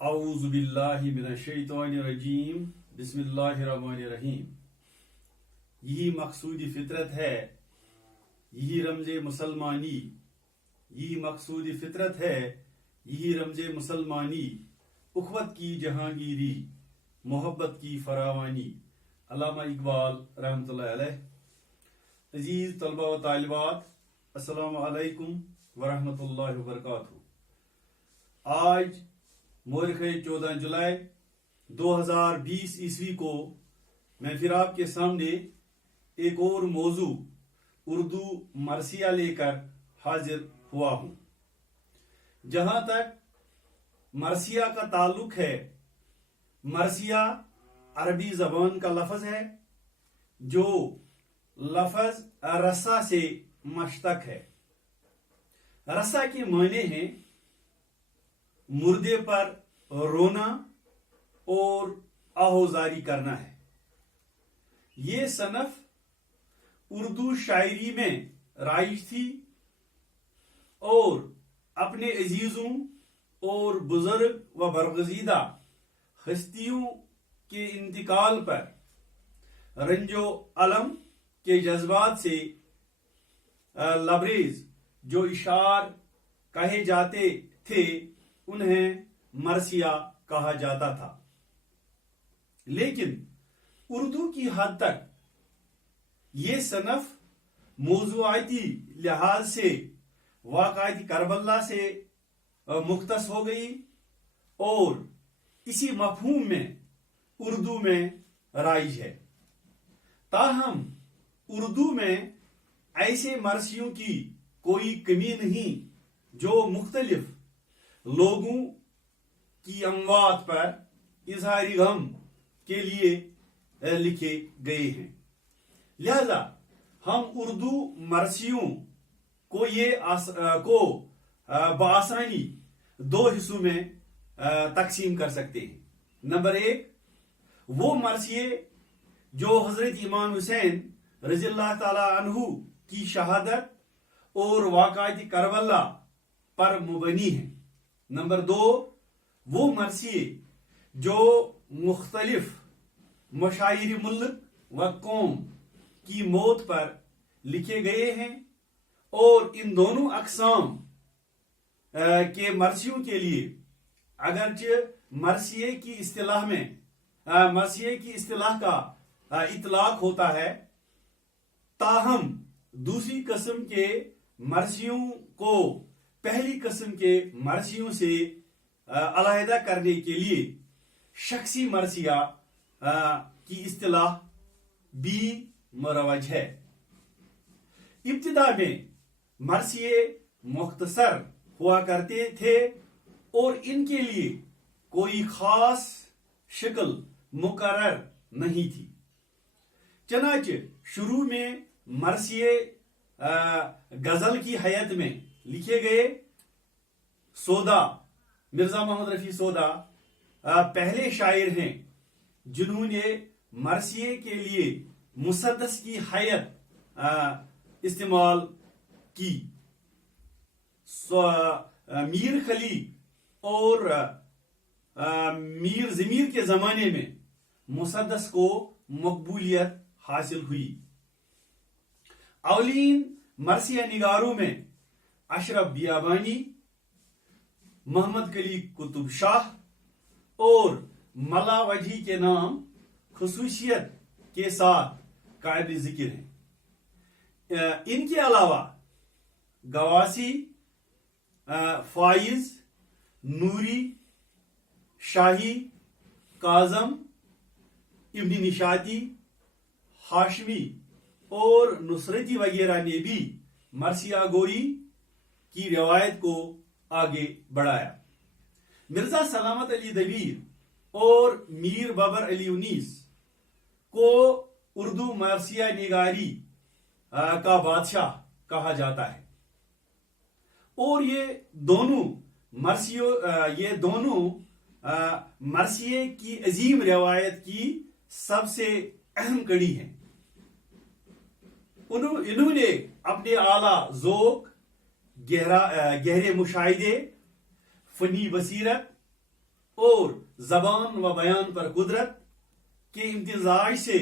اعوذ باللہ من الشیطان الرجیم بسم اللہ الرحمن الرحیم. یہی مقصود فطرت ہے، یہی رمز مسلمانی. یہی مقصود فطرت ہے، یہی رمز مسلمانی. اخوت کی جہانگیری، محبت کی فراوانی. علامہ اقبال رحمۃ اللہ علیہ. عزیز طلبہ و طالبات، السلام علیکم ورحمۃ اللہ وبرکاتہ. آج مورخ 14 جولائی 2020 عیسوی کو میں پھر آپ کے سامنے ایک اور موضوع اردو مرثیہ لے کر حاضر ہوا ہوں. جہاں تک مرثیہ کا تعلق ہے، مرثیہ عربی زبان کا لفظ ہے جو لفظ رسا سے مشتق ہے. رسا کے معنی ہیں مردے پر رونا اور آہوزاری کرنا ہے. یہ صنف اردو شاعری میں رائج تھی اور اپنے عزیزوں اور بزرگ و برگزیدہ ہستیوں کے انتقال پر رنج و الم کے جذبات سے لبریز جو اشعار کہے جاتے تھے انہیں مرثیہ کہا جاتا تھا. لیکن اردو کی حد تک یہ صنف موضوعاتی لحاظ سے واقعات کربلا سے مختص ہو گئی اور اسی مفہوم میں اردو میں رائج ہے. تاہم اردو میں ایسے مرثیوں کی کوئی کمی نہیں جو مختلف لوگوں کی اموات پر اظہار غم کے لیے لکھے گئے ہیں. لہذا ہم اردو مرثیوں کو بآسانی دو حصوں میں تقسیم کر سکتے ہیں. نمبر 1، وہ مرثیے جو حضرت امام حسین رضی اللہ تعالی عنہ کی شہادت اور واقعات کربلا پر مبنی ہیں. نمبر 2، وہ مرثیے جو مختلف مشاہیر ملک و قوم کی موت پر لکھے گئے ہیں اور ان دونوں اقسام کے مرثیوں کے لیے اگرچہ مرثیے کی اصطلاح کا اطلاق ہوتا ہے، تاہم دوسری قسم کے مرثیوں کو پہلی قسم کے مرثیوں سے علیحدہ کرنے کے لیے شخصی مرثیہ کی اصطلاح بھی مروج ہے. ابتدا میں مرثیے مختصر ہوا کرتے تھے اور ان کے لیے کوئی خاص شکل مقرر نہیں تھی. چنانچہ شروع میں مرثیے غزل کی حیت میں لکھے گئے. سودا، مرزا محمد رفیع سودا پہلے شاعر ہیں جنہوں نے مرثیے کے لیے مسدس کی حیت استعمال کی. میر خلی اور میر ضمیر کے زمانے میں مسدس کو مقبولیت حاصل ہوئی. اولین مرثیہ نگاروں میں اشرف بیابانی، محمد کلی قطب شاہ اور ملا وجہی کے نام خصوصیت کے ساتھ قابل ذکر ہیں. ان کے علاوہ گواسی، فائز، نوری، شاہی، کاظم، ابن نشاطی، ہاشمی اور نصرتی وغیرہ نے بھی مرثیہ گوئی کی روایت کو آگے بڑھایا. مرزا سلامت علی دبیر اور میر بابر علی انیس کو اردو مرثیہ نگاری کا بادشاہ کہا جاتا ہے اور یہ دونوں مرثیے کی عظیم روایت کی سب سے اہم کڑی ہیں. انہوں نے اپنے اعلیٰ ذوق، گہرے مشاہدے، فنی بصیرت اور زبان و بیان پر قدرت کے امتزاج سے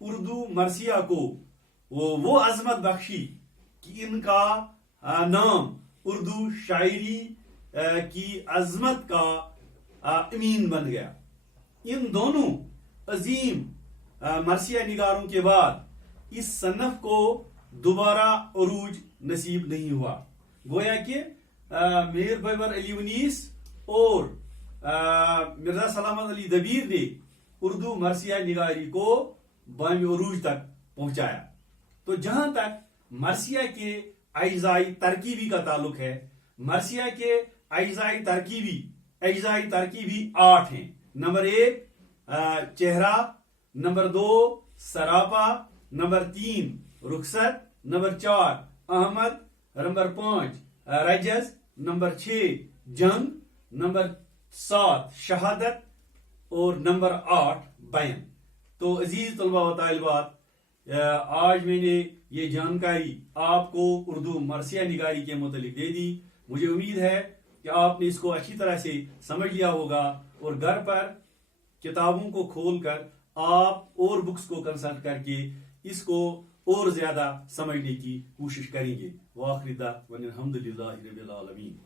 اردو مرثیہ کو وہ عظمت بخشی کہ ان کا نام اردو شاعری کی عظمت کا امین بن گیا. ان دونوں عظیم مرثیہ نگاروں کے بعد اس صنف کو دوبارہ عروج نصیب نہیں ہوا. گویا کہ میر بابر علی ونیس اور مرزا سلامت علی دبیر نے اردو مرثیہ نگاری کو بام عروج تک پہنچایا. تو جہاں تک مرثیہ کے اجزاء ترکیبی کا تعلق ہے، مرثیہ کے اجزاء ترکیبی 8 ہیں. نمبر 1 چہرہ، نمبر 2 سراپا، نمبر 3 رخصت، نمبر 4 احمد، نمبر 5 رجز، نمبر 6 جنگ، نمبر 7 شہادت اور نمبر 8 بیان. تو عزیز طلبہ و طالبات، آج میں نے یہ جانکاری آپ کو اردو مرثیہ نگاری کے متعلق دے دی. مجھے امید ہے کہ آپ نے اس کو اچھی طرح سے سمجھ لیا ہوگا اور گھر پر کتابوں کو کھول کر آپ اور بکس کو کنسلٹ کر کے اس کو اور زیادہ سمجھنے کی کوشش کریں گے. وآخر دعوانا الحمدللہ رب العالمین.